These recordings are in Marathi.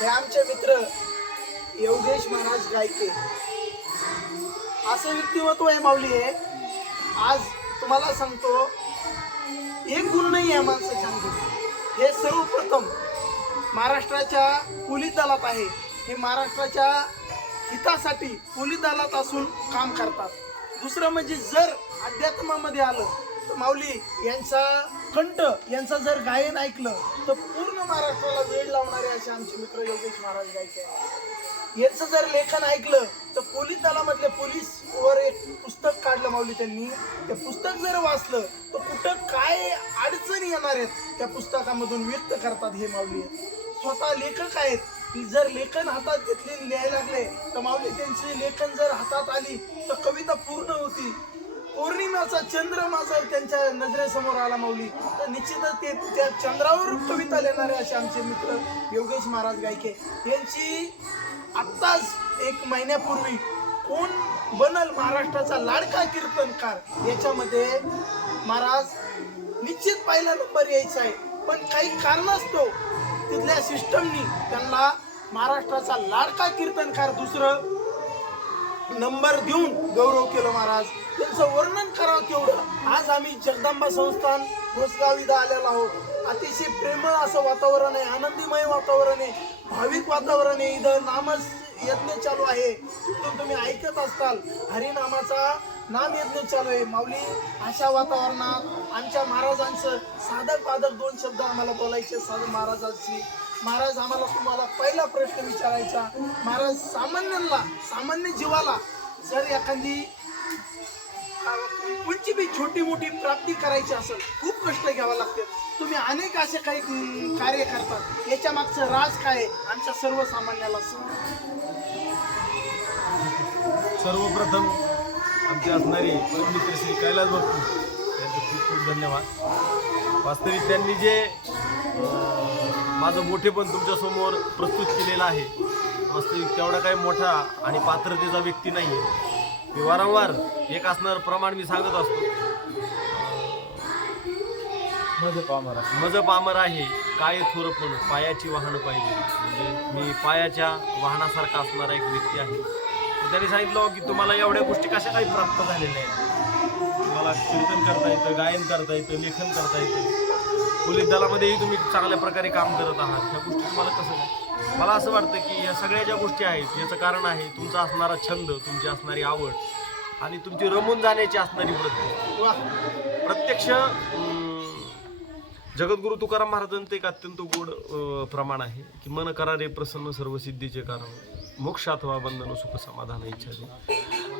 हे आमचे मित्र योगेश महाराज गायके. असं व्यक्तिमत्व आहे माऊली आहे आज तुम्हाला सांगतो एक गुण नाही आहे माणसाच्या अंगी. हे सर्वप्रथम महाराष्ट्राच्या पोलीस दलात आहे. हे महाराष्ट्राच्या हितासाठी पोलीस दलात असून काम करतात. दुसरं म्हणजे जर अध्यात्मामध्ये आलं माऊली यांचा कंठ यांचा जर गायन ऐकलं तर पूर्ण महाराष्ट्राला वेळ लावणारे असे आमचे मित्र योगेश महाराज गायचे यांचं जर लेखन ऐकलं तर पोलीस दलामधले पोलीस वर एक पुस्तक काढलं माऊली त्यांनी. ते पुस्तक जर वाचलं तर कुठं काय अडचणी येणार आहेत त्या पुस्तकामधून व्यक्त करतात हे माऊली स्वतः लेखक आहेत. जर लेखन हातात घेतले लिहायला लागले तर माऊली त्यांची लेखन जर हातात आली तर कविता पूर्ण होती पौर्णिमेचा चंद्र माझा त्यांच्या नजरेसमोर आला माऊली. तर निश्चितच ते त्या चंद्रावर कविता लिहिणारे असे आमचे मित्र योगेश महाराज गायके. यांची आत्ताच एक महिन्यापूर्वी कोण बनल महाराष्ट्राचा लाडका कीर्तनकार याच्यामध्ये महाराज निश्चित पहिला नंबर यायचा आहे. पण काही कारणास्तव तिथल्या सिस्टमनी त्यांना महाराष्ट्राचा लाडका कीर्तनकार दुसरं नंबर देऊन गौरव केलं महाराज. त्यांचं वर्णन करावं तेवढं. आज आम्ही जगदंबा संस्थान घोसगाव इथं आलेलो आहोत. अतिशय प्रेमळ असं वातावरण आहे आनंदीमय वातावरण आहे भाविक वातावरण आहे. इथं नामच यज्ञ चालू आहे. तिथून तुम्ही ऐकत असताल हरिनामाचा नाम यज्ञ चालू आहे. माऊली अशा वातावरणात आमच्या महाराजांचं साधक पादक दोन शब्द आम्हाला बोलायचे साधक महाराजांशी महाराज आम्हाला तुम्हाला पहिला प्रश्न विचारायचा. महाराज सामान्यांना सामान्य जीवाला जर एखादी कोणची बी छोटी मोठी प्राप्ती करायची असेल खूप कष्ट घ्यावं लागते तुम्ही अनेक असे काही कार्य करतात. याच्या मागचं राज काय आहे? आमच्या सर्वसामान्याला सर्वप्रथम आमचे असणारे मित्र श्री कैलास बापू यांचे खूप खूप धन्यवाद. वास्तविक त्यांनी जे माझं मोठेपण तुमच्यासमोर प्रस्तुत केलेलं आहे. वास्तविक तेवढा काही मोठा आणि पात्रतेचा व्यक्ती नाही आहे मी वारंवार एक असणारं प्रमाण मी सांगत असतो. माझं पामर मज पामर आहे. काय थोरपण पायाची वाहनं पाहिजे. म्हणजे मी पायाच्या वाहनासारखा असणारा एक व्यक्ती आहे. त्यांनी सांगितलं की तुम्हाला एवढ्या गोष्टी कशा काही प्राप्त झालेल्या आहेत? तुम्हाला कीर्तन करता येतं गायन करता येतं लेखन करता येतं. पोलीस दलामध्येही तुम्ही चांगल्या प्रकारे काम करत आहात. ह्या गोष्टी तुम्हाला कसं मला असं वाटतं की या सगळ्या ज्या गोष्टी आहेत याचं कारण आहे तुमचा असणारा छंद तुमची असणारी आवड आणि तुमची रमून जाण्याची असणारी वृत्ती. प्रत्यक्ष जगद्गुरु तुकाराम महाराजांचं एक अत्यंत गोड प्रमाण आहे की मन करारे प्रसन्न सर्व सिद्धीचे कारण मोक्ष अथवा बंधन सुख समाधान इच्छा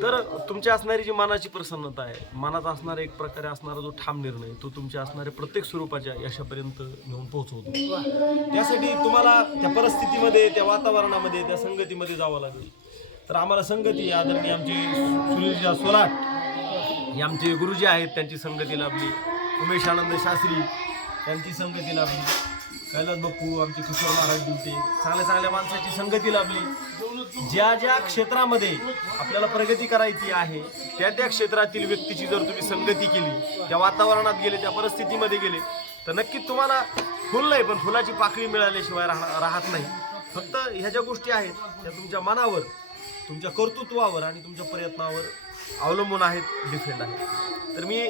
तर तुमची असणारी जी मनाची प्रसन्नता आहे मनात असणारा एक प्रकारे असणारा जो ठाम निर्णय तो तुमच्या असणाऱ्या प्रत्येक स्वरूपाच्या यशापर्यंत नेऊन पोहोचवतो. त्यासाठी तुम्हाला त्या परिस्थितीमध्ये त्या वातावरणामध्ये त्या संगतीमध्ये जावं लागेल. तर आम्हाला संगती आदरणीय आमची सुनीलजा सोलाट हे आमचे गुरुजी आहेत त्यांची संगती लाभली. उमेश आनंद शास्त्री त्यांची संगती लाभली. कैलास बप्पू आमचे किशोर महाराज दिवते चांगल्या चांगल्या माणसाची संगती लाभली. ज्या ज्या क्षेत्रामध्ये आपल्याला प्रगती करायची आहे त्या त्या क्षेत्रातील व्यक्तीची जर तुम्ही संगती केली त्या वातावरणात गेले त्या परिस्थितीमध्ये गेले तर नक्कीच तुम्हाला फुल नाही पण फुलाची पाकळी मिळाल्याशिवाय राहणार राहत नाही. फक्त ह्या ज्या गोष्टी आहेत त्या तुमच्या मनावर तुमच्या कर्तृत्वावर आणि तुमच्या प्रयत्नावर अवलंबून आहेत डिफेंड आहेत. तर मी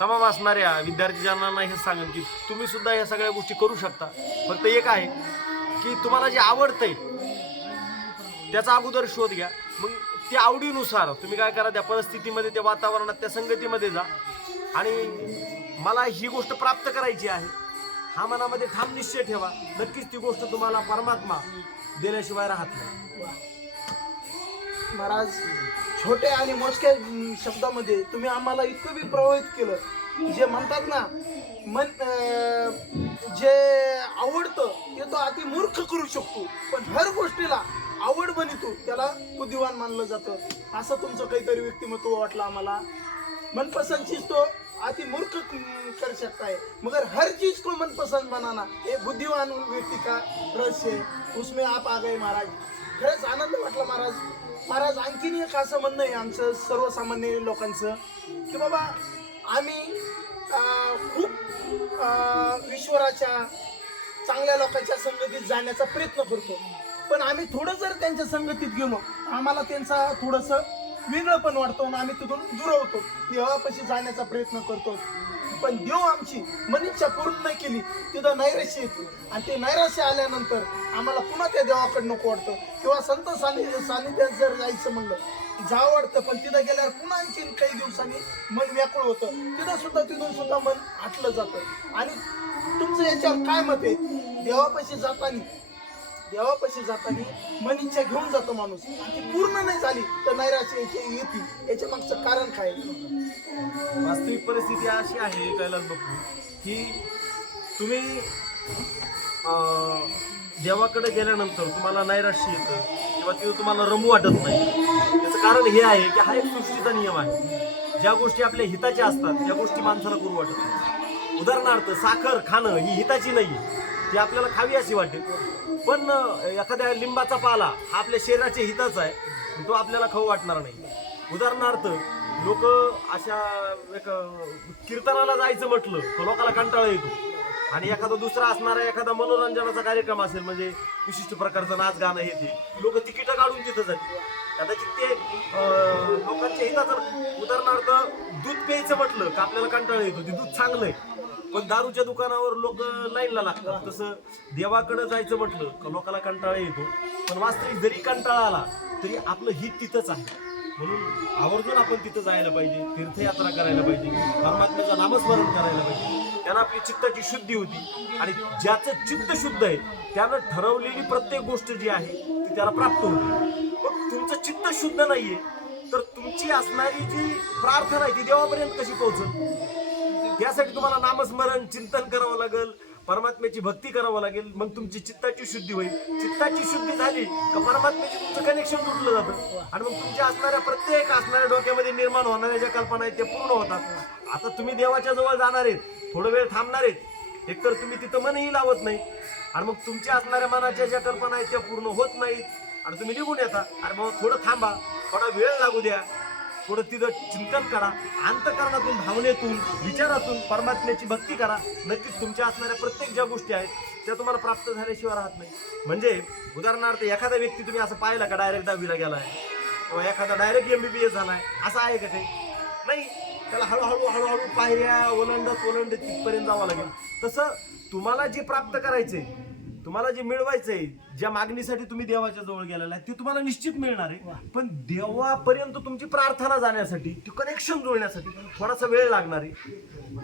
तमाम असणाऱ्या विद्यार्थीजनांना हे सांगेन की तुम्ही सुद्धा या सगळ्या गोष्टी करू शकता. फक्त एक आहे की तुम्हाला जे आवडतंय त्याचा अगोदर शोध घ्या. मग त्या आवडीनुसार तुम्ही काय करा त्या परिस्थितीमध्ये त्या वातावरणात त्या संगतीमध्ये जा. आणि मला ही गोष्ट प्राप्त करायची आहे. हा मनामध्ये ठाम निश्चय ठेवा. नक्कीच ती गोष्ट तुम्हाला परमात्मा देण्याशिवाय राहत नाही. महाराज छोट्या आणि मोजक्या शब्दामध्ये तुम्ही आम्हाला इतकं बी प्रभावित केलं. जे म्हणतात ना मन जे आवडतं ते तो अति मूर्ख करू शकतो. पण हर गोष्टीला आवड बनितो त्याला बुद्धिवान मानलं जातं. असं तुमचं काहीतरी व्यक्तिमत्व वाटलं आम्हाला. मनपसंत चीज तो अति मूर्ख क- कर सकता है मगर हर चीज को मनपसंद बनाना हे बुद्धिवान व्यक्ती का रहस्य है उसमें आप आ गए महाराज. खरंच आनंद वाटला महाराज. महाराज आणखीन एक असं म्हणणं आहे आमचं सर्वसामान्य लोकांचं की बाबा आम्ही खूप ईश्वराच्या चांगल्या लोकांच्या संगतीत जाण्याचा प्रयत्न करतो. पण आम्ही थोडं जर त्यांच्या संगतीत गेलो आम्हाला त्यांचा थोडस वेगळं पण वाटतो आणि आम्ही तिथून दुरवतो देवापाशी जाण्याचा प्रयत्न करतो. पण देव आमची मनीच्छा पूर्ण नाही केली तिथं नैराश्य येते. आणि ते नैराश्य आल्यानंतर आम्हाला पुन्हा त्या देवाकडे नको वाटतं. किंवा संत सानिध्य सानिध्यात जर जायचं म्हणलं जावं वाटतं पण तिथं गेल्यावर पुन्हा आणखी काही दिवसांनी मन व्याकुळ होतं. तिथं सुद्धा तिथून सुद्धा मन आटलं जातं. आणि तुमचं याच्यावर काय मत आहे? देवापाशी जाताना देवापाशी जाताना मन इच्छा घेऊन जातो माणूस. आणि ती पूर्ण नाही झाली तर नैराश्य याची येते. याच्या मागचं कारण काय? वास्तविक परिस्थिती अशी आहे कैलास बघू की तुम्ही देवाकडे गेल्यानंतर तुम्हाला नैराश्य येतं किंवा तिथं तुम्हाला रमू वाटत नाही. त्याचं कारण हे आहे की हा एक सृष्टीचा नियम आहे. ज्या गोष्टी आपल्या हिताच्या असतात त्या गोष्टी माणसाला करू वाटत नाही. उदाहरणार्थ साखर खाणं ही हिताची नाही ती आपल्याला खावी अशी वाटेल. पण एखाद्या लिंबाचा पाला हा आपल्या शरीराच्या हिताचा आहे. पण तो आपल्याला खाऊ वाटणार नाही. उदाहरणार्थ लोक अशा एक कीर्तनाला जायचं म्हटलं तर लोकांना कंटाळा येतो. आणि एखादा दुसरा असणारा एखादा मनोरंजनाचा कार्यक्रम असेल म्हणजे विशिष्ट प्रकारचं नाच गाणं हे ते लोक तिकीटं काढून तिथं जाते कदाचित ते लोकांच्या हिताचं उदाहरणार्थ दूध प्यायचं म्हटलं का आपल्याला कंटाळा येतो. ते दूध चांगलं आहे. पण दारूच्या दुकानावर लोक लाईनला लागतात. तसं देवाकडे जायचं म्हटलं का लोकांना कंटाळा येतो. पण वास्तविक जरी कंटाळा आला तरी आपलं हित तिथंच आहे. म्हणून आवर्जून आपण तिथं जायला पाहिजे तीर्थयात्रा करायला पाहिजे परमात्म्याचं नामस्मरण करायला पाहिजे. त्यानं आपली चित्ताची शुद्धी होती. आणि ज्याचं चित्त शुद्ध आहे त्यानं ठरवलेली प्रत्येक गोष्ट जी आहे ती त्याला प्राप्त होते. मग तुमचं चित्त शुद्ध नाहीये तर तुमची असणारी जी प्रार्थना आहे ती देवापर्यंत कशी पोहोचल? त्यासाठी तुम्हाला नामस्मरण चिंतन करावं लागेल परमात्म्याची भक्ती करावं लागेल मग तुमची चित्ताची शुद्धी होईल. चित्ताची शुद्धी झाली का परमात्म्याची तुमचं कनेक्शन तुटलं जातं. आणि मग तुमच्या असणाऱ्या प्रत्येक असणाऱ्या डोक्यामध्ये निर्माण होणाऱ्या ज्या कल्पना आहेत त्या पूर्ण होतात. आता तुम्ही देवाच्या जवळ जाणार आहेत थोडं वेळ थांबणार आहेत एकतर तुम्ही तिथं मनही लावत नाही. आणि मग तुमच्या असणाऱ्या मनाच्या ज्या कल्पना आहेत त्या पूर्ण होत नाहीत. आणि तुम्ही निघून येता. आणि मग थोडं थांबा थोडा वेळ लागू द्या. थोडं तिथं चिंतन करा अंतकरणातून भावनेतून विचारातून परमात्म्याची भक्ती करा. नक्कीच तुमच्या असणाऱ्या प्रत्येक ज्या गोष्टी आहेत त्या तुम्हाला प्राप्त झाल्याशिवाय राहत नाही. म्हणजे उदाहरणार्थ एखादा व्यक्ती तुम्ही असं पाहिला का डायरेक्ट दहावीला आहे किंवा एखादा direct M B B S आहे असं आहे का काही? नाही. त्याला हळूहळू हळूहळू पायऱ्या ओलांडत ओलांडत तिथपर्यंत जावं लागेल. तसं तुम्हाला जे प्राप्त करायचंय तुम्हाला जे आहे ज्या मागणीसाठी तुम्ही देवाच्या जवळ गेलेला आहे ते तुम्हाला निश्चित मिळणार आहे. पण देवापर्यंत तुमची प्रार्थना जाण्यासाठी ती कनेक्शन जुळण्यासाठी थोडासा वेळ लागणार आहे.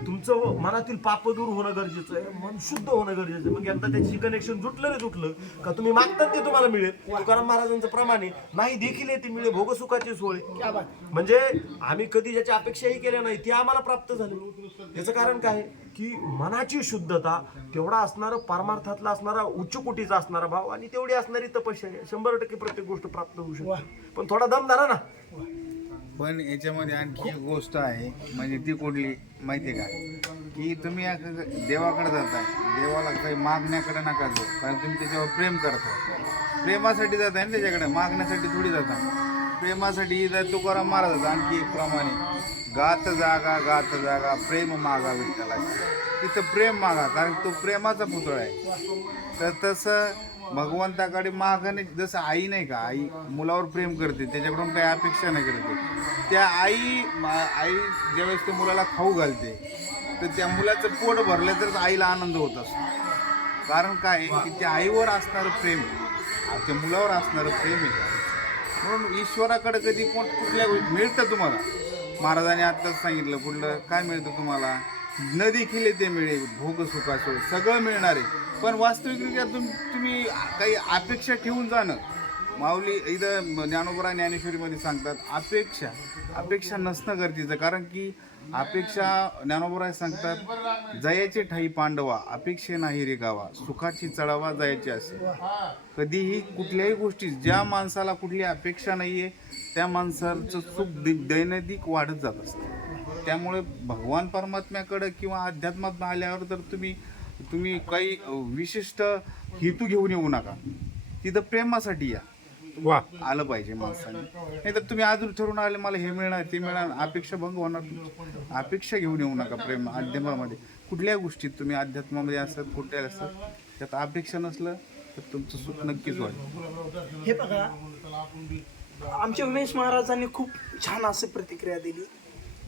तुमचं हो, मनातील पाप दूर होणं गरजेचं आहे मन शुद्ध होणं गरजेचं आहे. मग एकदा त्याची कनेक्शन जुटलं रे जुटलं का तुम्ही मागतात ते तुम्हाला मिळेल? तुकाराम महाराजांचं प्रमाणे नाही देखील येते मिळेल भोगसुखाचे सोय म्हणजे आम्ही कधी ज्याची अपेक्षाही केल्या नाही ती आम्हाला प्राप्त झाली. त्याचं कारण काय? आहे? की मनाची शुद्धता तेवढा असणारं परमार्थातला असणारा उच्च कोटीचा असणारा भाव आणि तेवढी असणारी तपश्चर्या शंभर टक्के प्रत्येक गोष्ट प्राप्त होऊ शकते. पण थोडा दम धरा ना. पण याच्यामध्ये आणखी एक गोष्ट आहे म्हणजे ती कुठली माहिती आहे का? की तुम्ही देवाकडे जाताय देवाला काही मागण्याकडे नका जाऊ. कारण तुम्ही त्याच्यावर प्रेम करता. प्रेमासाठी जाताय ना त्याच्याकडे. मागण्यासाठी थोडी जाता. प्रेमासाठी इथं तुकाराम महाराजाचा आणखी एक प्रमाणे. गात जागा गात जागा प्रेम मागा विठ्ठलाची तिथं प्रेम मागा कारण तो प्रेमाचा पुतळा आहे. तर तसं भगवंताकडे मागणे जसं आई नाही का आई मुलावर प्रेम करते त्याच्याकडून काही अपेक्षा नाही करते त्या आई मा- आई ज्यावेळेस त्या मुलाला खाऊ घालते तर त्या मुलाचं पोट भरलं तरच आईला आनंद होत असतो. कारण काय आहे की त्या आईवर असणारं प्रेम त्या मुलावर असणारं प्रेम आहे. म्हणून ईश्वराकडे कधी कोण कुठल्या मिळतं तुम्हाला? महाराजांनी आत्ताच सांगितलं कुठलं काय मिळतं तुम्हाला? न देखील ते मिळेल भोग सुखासोय सगळं मिळणार. आहे पण वास्तविकरित्या तुम तुम्ही काही अपेक्षा ठेवून जाणं माऊली इथं ज्ञानोबरा ज्ञानेश्वरीमध्ये सांगतात अपेक्षा अपेक्षा नसणं गरजेचं. कारण की अपेक्षा ज्ञानोबराय सांगतात जयाचे ठाई पांडवा अपेक्षे नाही रे गावा. सुखाची चढावा जायची असे कधीही कुठल्याही गोष्टी ज्या माणसाला कुठली अपेक्षा नाही आहे त्या माणसाचं सुख दि दैनंदिक वाढत जात असतं. त्यामुळे भगवान परमात्म्याकडं किंवा अध्यात्मात आल्यावर तर तुम्ही तुम्ही काही विशिष्ट हेतू घेऊन येऊ नका. तिथं प्रेमासाठी या. वा. आलं पाहिजे माणसाने. नाही तर तुम्ही अजून ठरवून आले मला हे मिळणार ते मिळणार अपेक्षा भंग होणार तुमची. अपेक्षा घेऊन येऊ नका प्रेम अध्यात्मामध्ये. कुठल्या गोष्टीत तुम्ही अध्यात्मामध्ये असतात कुठल्या असतात त्यात अपेक्षा नसलं तर तुमचं सुख नक्कीच होईल हे बघा आमचे उमेश महाराजांनी खूप छान अशी प्रतिक्रिया दिली.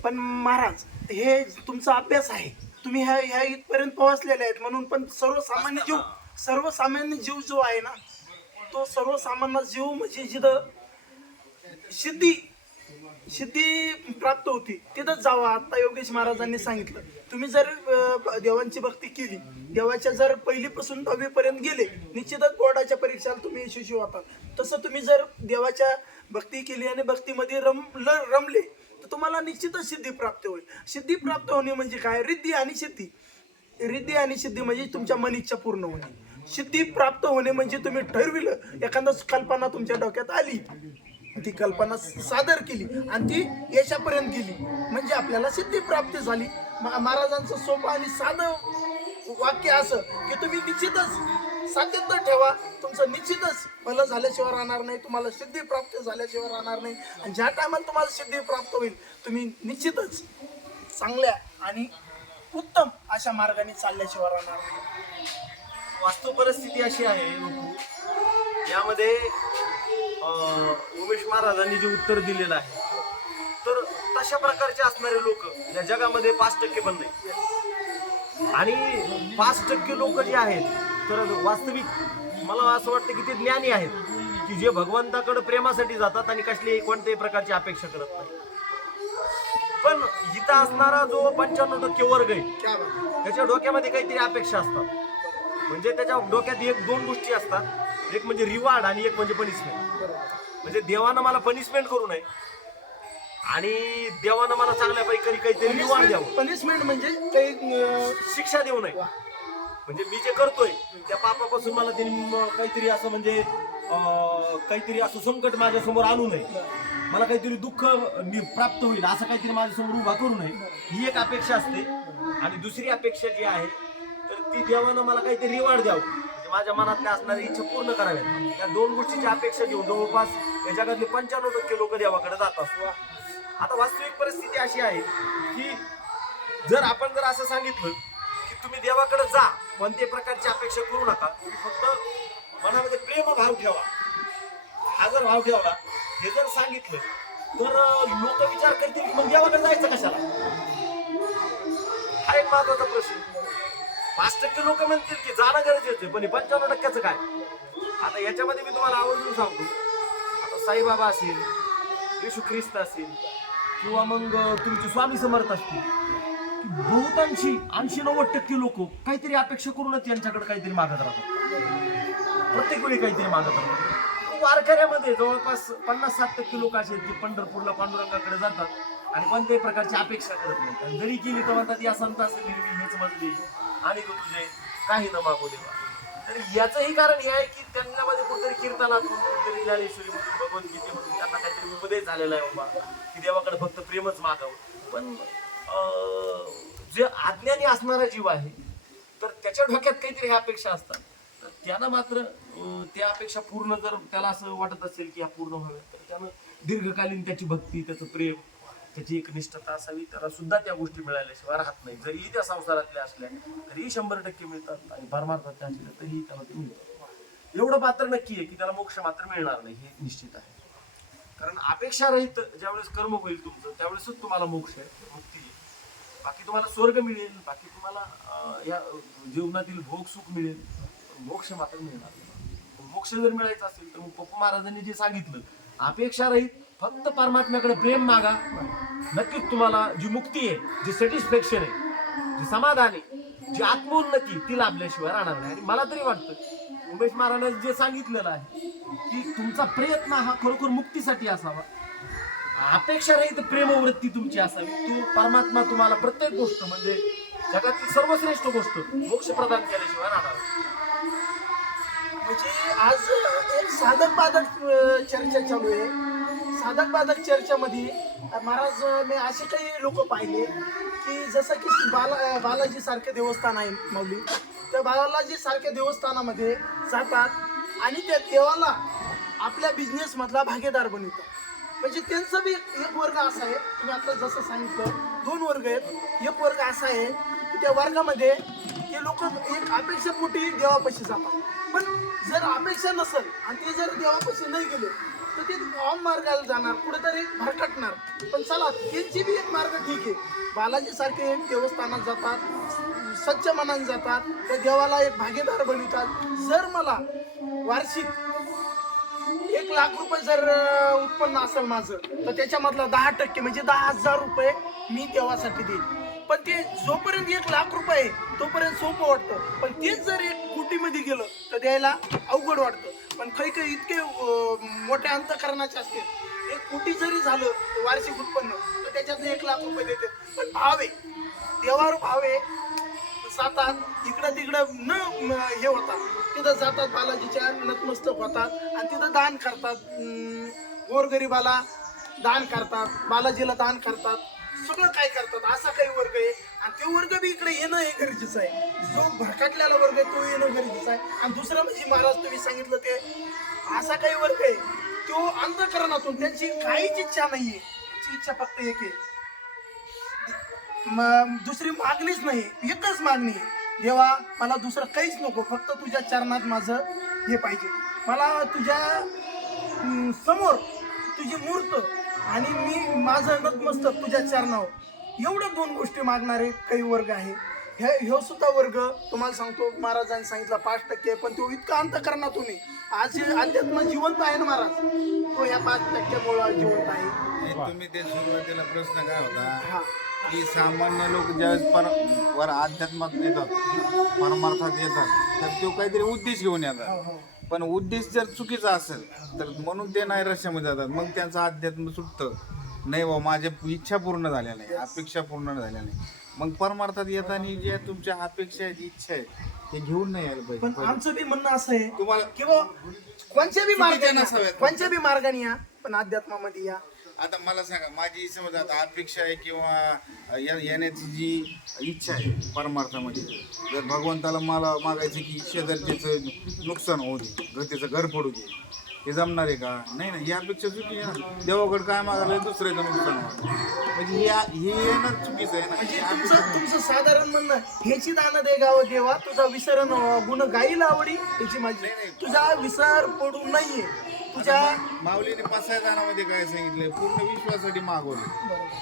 पण महाराज हे तुमचा अभ्यास आहे. तुम्ही ह्या ह्या इथपर्यंत पोहोचलेले आहेत म्हणून पण सर्वसामान्य जीव सर्वसामान्य जीव जो आहे ना तो सर्वसामान्य जीव म्हणजे जिथं सिद्धी सिद्धी प्राप्त होती तिथंच जावा. आता योगेश महाराजांनी सांगितलं. तुम्ही जर देवांची भक्ती केली देवाच्या जर पहिलीपासून दहावीपर्यंत गेले निश्चितच बोर्डाच्या परीक्षेला तुम्ही यशस्वी होतात. तसं तुम्ही जर देवाच्या भक्ती केली आणि भक्तीमध्ये रम रमले तर तुम्हाला निश्चितच सिद्धी प्राप्त होईल. सिद्धी प्राप्त होणे म्हणजे काय? रिद्धी आणि सिद्धी. रिद्धी आणि सिद्धी म्हणजे तुमच्या मन इच्छा पूर्ण होणे. सिद्धी प्राप्त होणे म्हणजे तुम्ही ठरविलं. एखादा कल्पना तुमच्या डोक्यात आली. ती कल्पना सादर केली आणि ती यशापर्यंत गेली. म्हणजे आपल्याला सिद्धी प्राप्त झाली. महाराजांचं सोपं आणि साधं वाक्य असं की तुम्ही निश्चितच सातत्य ठेवा. तुमचं निश्चितच भलं झाल्याशिवाय राहणार नाही. तुम्हाला सिद्धी प्राप्त झाल्याशिवाय राहणार नाही. आणि ज्या टायमाला तुम्हाला सिद्धी प्राप्त होईल तुम्ही निश्चितच चांगल्या आणि उत्तम अशा मार्गाने चालल्याशिवाय राहणार नाही. वास्तव परिस्थिती अशी आहे यामध्ये उमेश महाराजांनी जे उत्तर दिलेलं आहे तर तशा प्रकारचे असणारे लोक या जगामध्ये पाच टक्के पण नाही. आणि पाच टक्के लोक जे आहेत तर वास्तविक मला असं वाटतं की ते ज्ञानी आहेत की जे भगवंताकडे प्रेमासाठी जातात आणि कसलीही कोणत्याही प्रकारची अपेक्षा करत नाही. पण इथं असणारा जो पंच्याण्णव टक्के वर्ग आहे. त्याच्या डोक्यामध्ये काहीतरी अपेक्षा असतात. म्हणजे त्याच्या डोक्यात एक दोन गोष्टी असतात. एक म्हणजे रिवार्ड आणि एक म्हणजे पनिशमेंट म्हणजे देवानं मला पनिशमेंट करू नये आणि देवानं मला चांगल्यापैकी काहीतरी रिवार्ड द्यावं. पनिशमेंट म्हणजे काही शिक्षा देऊ नये. म्हणजे मी जे करतोय त्या पापापासून मला त्यांनी काहीतरी असं म्हणजे काहीतरी असं संकट माझ्यासमोर आणू नये. मला काहीतरी दुःख प्राप्त होईल असं काहीतरी माझ्यासमोर उभा करू नये. ही एक अपेक्षा असते. आणि दुसरी अपेक्षा जी आहे तर ती देवानं मला काहीतरी रिवार्ड द्यावं. म्हणजे माझ्या मनातल्या असणाऱ्या इच्छा पूर्ण कराव्यात. त्या दोन गोष्टीची अपेक्षा घेऊन जवळपास या जगातले पंच्याण्णव टक्के लोक देवाकडे जातात आता वास्तविक परिस्थिती अशी आहे की जर आपण जर असं सांगितलं की तुम्ही देवाकडे जा कोणत्याही प्रकारची अपेक्षा करू नका. तुम्ही फक्त मनामध्ये प्रेम भाव ठेवा. हा जर भाव ठेवला हे जर सांगितलं तर लोक विचार करतील की मग देवाकडे जायचं कशाला? हा एक महत्त्वाचा प्रश्न. पाच टक्के लोक म्हणतील की जाणं गरजेचं पण हे पंच्याण्णव टक्क्याचं काय? आता याच्यामध्ये मी तुम्हाला आवर्जून सांगतो. आता साईबाबा असेल येशू ख्रिस्त असेल किंवा मग तुमचे स्वामी समर्थ असतील बहुतांशी ऐंशी नव्वद टक्के लोक काहीतरी अपेक्षा करूनच यांच्याकडे काहीतरी मागत राहतात. प्रत्येक वेळी काहीतरी मागत राहतात. वारकऱ्यामध्ये जवळपास पन्नास साठ टक्के लोक असे आहेत की पंढरपूरला पांडुरंगाकडे जातात आणि कोणत्याही प्रकारची अपेक्षा करत नाहीत. आणि जरी केली तर म्हणतात या संत असं निर्मी हेच म्हणते आणि तो तुझे काही न मागू देवा तर याचंही कारण हे आहे की त्यांच्यामध्ये कुठेतरी कीर्तनातून कुठेतरी ज्ञानेश्वरी म्हणून भगवद्गीतेमधून त्यांना काहीतरी उपदेश झालेला आहे बाबा की देवाकडे फक्त प्रेमच मागावं. पण जे अज्ञानी असणारा जीव आहे तर त्याच्या डोक्यात काहीतरी ह्या अपेक्षा असतात. तर त्यानं मात्र त्या अपेक्षा पूर्ण जर त्याला असं वाटत असेल की ह्या पूर्ण व्हाव्यात तर त्यानं दीर्घकालीन त्याची भक्ती त्याचं प्रेम त्याची एक निष्ठता असावी. त्याला सुद्धा त्या गोष्टी मिळाल्याशिवाय राहत नाही. जरीही त्या संसारातल्या असल्या तरीही शंभर टक्के मिळतात. आणि परमार्थातल्या असल्या तरीही त्याला ते मिळतात एवढं मात्र नक्की आहे की त्याला मोक्ष मात्र मिळणार नाही हे निश्चित आहे. कारण अपेक्षा रहित ज्यावेळेस कर्म होईल तुमचं त्यावेळेसच तुम्हाला मोक्ष आहे. मुक्ती आहे बाकी तुम्हाला स्वर्ग मिळेल बाकी तुम्हाला अं, या जीवनातील भोग सुख मिळेल मोक्ष मात्र मिळणार नाही. मोक्ष जर मिळायचा असेल तर मग पप्पू महाराजांनी जे सांगितलं अपेक्षा राहील फक्त परमात्म्याकडे प्रेम मागा. नक्कीच तुम्हाला जी मुक्ती आहे जी सॅटिस्फॅक्शन आहे जी समाधान आहे जी आत्मोन्नती ती लाभल्याशिवाय राहणार नाही. आणि मला तरी वाटतं उमेश महाराजांनी जे सांगितलेलं आहे की तुमचा प्रयत्न हा खरोखर मुक्तीसाठी असावा. अपेक्षा रहित प्रेमवृत्ती तुमची असावी. तो परमात्मा तुम्हाला प्रत्येक गोष्ट म्हणजे जगातील सर्वश्रेष्ठ गोष्ट मोक्ष प्रदान केल्याशिवाय राहणार म्हणजे आज एक साधक बाधक चर्चा चालू आहे. साधक बाधक चर्चामध्ये महाराज मी असे काही लोक पाहिले की जसं की बाला बालाजी सारखे देवस्थान आहे मौली त्या बालाजी सारख्या देवस्थानामध्ये जातात आणि त्या देवाला आपल्या बिझनेस मधला भागीदार बनवतात. म्हणजे त्यांचं बी एक वर्ग असा आहे. तुम्ही आता जसं सांगितलं दोन वर्ग आहेत. एक वर्ग असा आहे की त्या वर्गामध्ये ते लोक एक अपेक्षा पोटी देवापाशी जातात. पण जर अपेक्षा नसेल आणि ते जर देवापाशी नाही गेले तर ते ऑन मार्गाला जाणार कुठेतरी भरकटणार पण चला त्यांची बी एक मार्ग ठीक आहे. बालाजी सारखे देवस्थानात जातात स्वच्छ मनाने जातात त्या देवाला एक भागीदार बनवितात. जर मला वार्षिक एक लाख रुपये जर उत्पन्न असेल माझं तर त्याच्यामधला दहा टक्के म्हणजे दहा हजार रुपये मी देवासाठी देईन. पण ते जोपर्यंत एक लाख रुपये तोपर्यंत सोपं वाटतं. पण तेच जर एक कोटीमध्ये गेलं तर द्यायला अवघड वाटतं. पण काही काही इतके मोठ्या अंतकरणाचे असते. एक कोटी जरी झालं वार्षिक उत्पन्न तर त्याच्यात एक लाख रुपये देते. पण भावे देवावर भाव जातात इकडं तिकडं न हे होतात. तिथं जातात बालाजीच्या नतमस्तक होतात. आणि तिथं दान करतात. अं, गोरगरिबाला दान करतात बालाजीला दान करतात सगळं काय करतात असा काही वर्ग आहे. आणि तो वर्ग बी इकडे येणं हे गरजेचं आहे. जो भरकटलेला वर्ग आहे तो येणं गरजेचं आहे. आणि दुसरं म्हणजे महाराज तुम्ही सांगितलं ते असा काही वर्ग आहे. तो अंतकरणातून त्यांची काहीच इच्छा नाहीये. त्यांची इच्छा फक्त एक आहे. दुसरी मागणीच नाही. एकच मागणी आहे. देवा मला दुसरं काहीच नको. फक्त तुझ्या चरणात माझं हे पाहिजे. मला तुझ्या समोर तुझी मूर्त आणि मी माझं नतमस्तक तुझ्या चरणावर. एवढ्या दोन गोष्टी मागणारे काही वर्ग आहे. हे ह्यो सुद्धा वर्ग तुम्हाला सांगतो महाराजांनी सांगितलं पाच टक्के पण तो इतका अंतकरणातून आहे. आज हे अध्यात्म जिवंत आहे ना महाराज? तो या पाच टक्क्यामुळे जिवंत आहे. तुम्ही ते सुरुवातीला प्रश्न काय होता? हा. की सामान्य लोक ज्यावेळेस पर वर अध्यात्मात येतात परमार्थात येतात तर तो काहीतरी उद्देश घेऊन येतात. हो हो. पण उद्देश जर चुकीचा असेल तर म्हणून ते नैराश्यामध्ये जातात. मग त्यांचं अध्यात्म सुटतं. नाही बा माझ्या इच्छा पूर्ण झाल्या नाही अपेक्षा पूर्ण झाल्या नाही. मग परमार्थात येताना ज्या तुमच्या अपेक्षा आहेत इच्छा आहेत ते घेऊन नाही यायला पण पाहिजे आमचं बी म्हणणं असं आहे तुम्हाला किंवा कोणत्या बी मार्गाने नसाव्यात. कोणत्या बी मार्गाने या पण अध्यात्मामध्ये या. आता मला सांगा माझी समज आता अपेक्षा आहे किंवा या- येण्याची जी इच्छा आहे परमार्थामध्ये जर भगवंताला मला मागायचं की शेजारच्याचं नुकसान होऊ दे घर त्याचं घर पडू दे हे जमणार आहे का? नाही ना ही अपेक्षा चुकी आहे ना. देवाकडे काय मागायला दुसऱ्याचं नुकसान म्हणजे हे हे येणं चुकीचं आहे ना. म्हणजे तुमचं तुमचं साधारण म्हणणं ह्याची दान दे गाव देवा तुझा विसरण गुण गाईल आवडी याची माझी. तुझा विसर पडू नाहीये. तुझ्या माऊलीने पाच सहा जणांमध्ये काय सांगितलंय? पूर्ण विश्वासाठी मागवले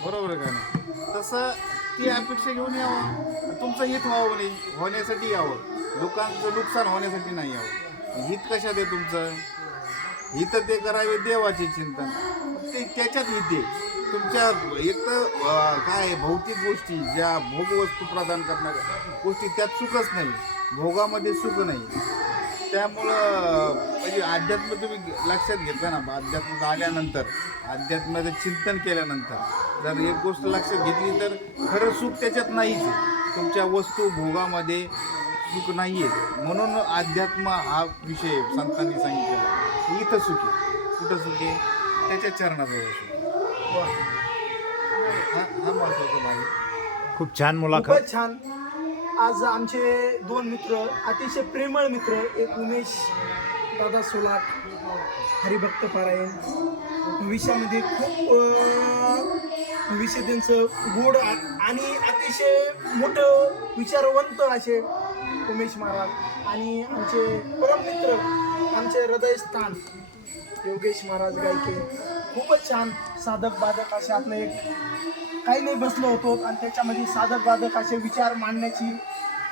बरोबर आहे का नाही? तसं ती अपेक्षा घेऊन यावं. तुमचं हित व्हावं नाही होण्यासाठी यावं. लोकांचं नुकसान होण्यासाठी नाही यावं. हित कशात आहे तुमचं? हित ते करावे देवाचे चिंतन. ते त्याच्यात हित आहे. तुमच्या एक तर काय आहे, भौतिक गोष्टी ज्या भोगवस्तू प्रदान करणाऱ्या गोष्टी त्यात सुखच नाही. भोगामध्ये सुख नाही. त्यामुळं म्हणजे अध्यात्म तुम्ही लक्षात घेतलं ना अध्यात्मात आल्यानंतर अध्यात्माचं चिंतन केल्यानंतर जर एक गोष्ट लक्षात घेतली तर खरं सुख त्याच्यात नाहीच आहे. तुमच्या वस्तू भोगामध्ये सुख नाही आहे म्हणून अध्यात्म हा विषय संतांनी सांगितलेला इथं सुख आहे. कुठं सुख आहे? त्याच्या चरणाजवळ सुख. हा हा भाग खूप छान मुलाखत. छान. आज आमचे दोन मित्र अतिशय प्रेमळ मित्र एक उमेश दादा सोलाट हरिभक्त पारायण. भविष्यामध्ये खूप विषय भविष्य त्यांचं गोड आणि अतिशय मोठं विचारवंत असे उमेश महाराज आणि आमचे परममित्र आमचे हृदयस्थान योगेश महाराज गायके. खूपच छान साधक बाधक असे आपलं एक काही नाही बसलो होतो आणि त्याच्यामध्ये साधक बाधक असे विचार मांडण्याची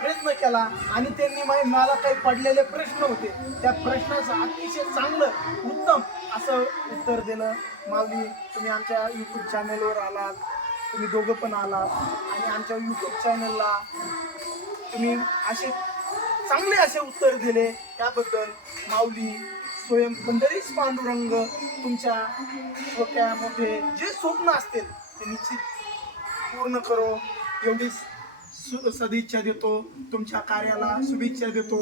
प्रयत्न केला आणि त्यांनी मला काही पडलेले प्रश्न होते. त्या प्रश्नाचं अतिशय चांगलं उत्तम असं उत्तर दिलं. माऊली तुम्ही आमच्या यूट्यूब चॅनलवर आलात. तुम्ही दोघं पण आलात. आणि आमच्या यूट्यूब चॅनलला तुम्ही असे चांगले असे उत्तर दिले. त्याबद्दल माऊली स्वयं पंढरीच पांडुरंग तुमच्या छोट्या मोठे जे स्वप्न असतील ते निश्चित पूर्ण करो. एवढीच सदिच्छा देतो तुमच्या कार्याला शुभेच्छा देतो.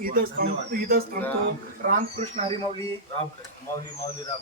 इथंच थांबतो इथंच थांबतो. रामकृष्ण हरी माऊली. राम माऊली माऊली राम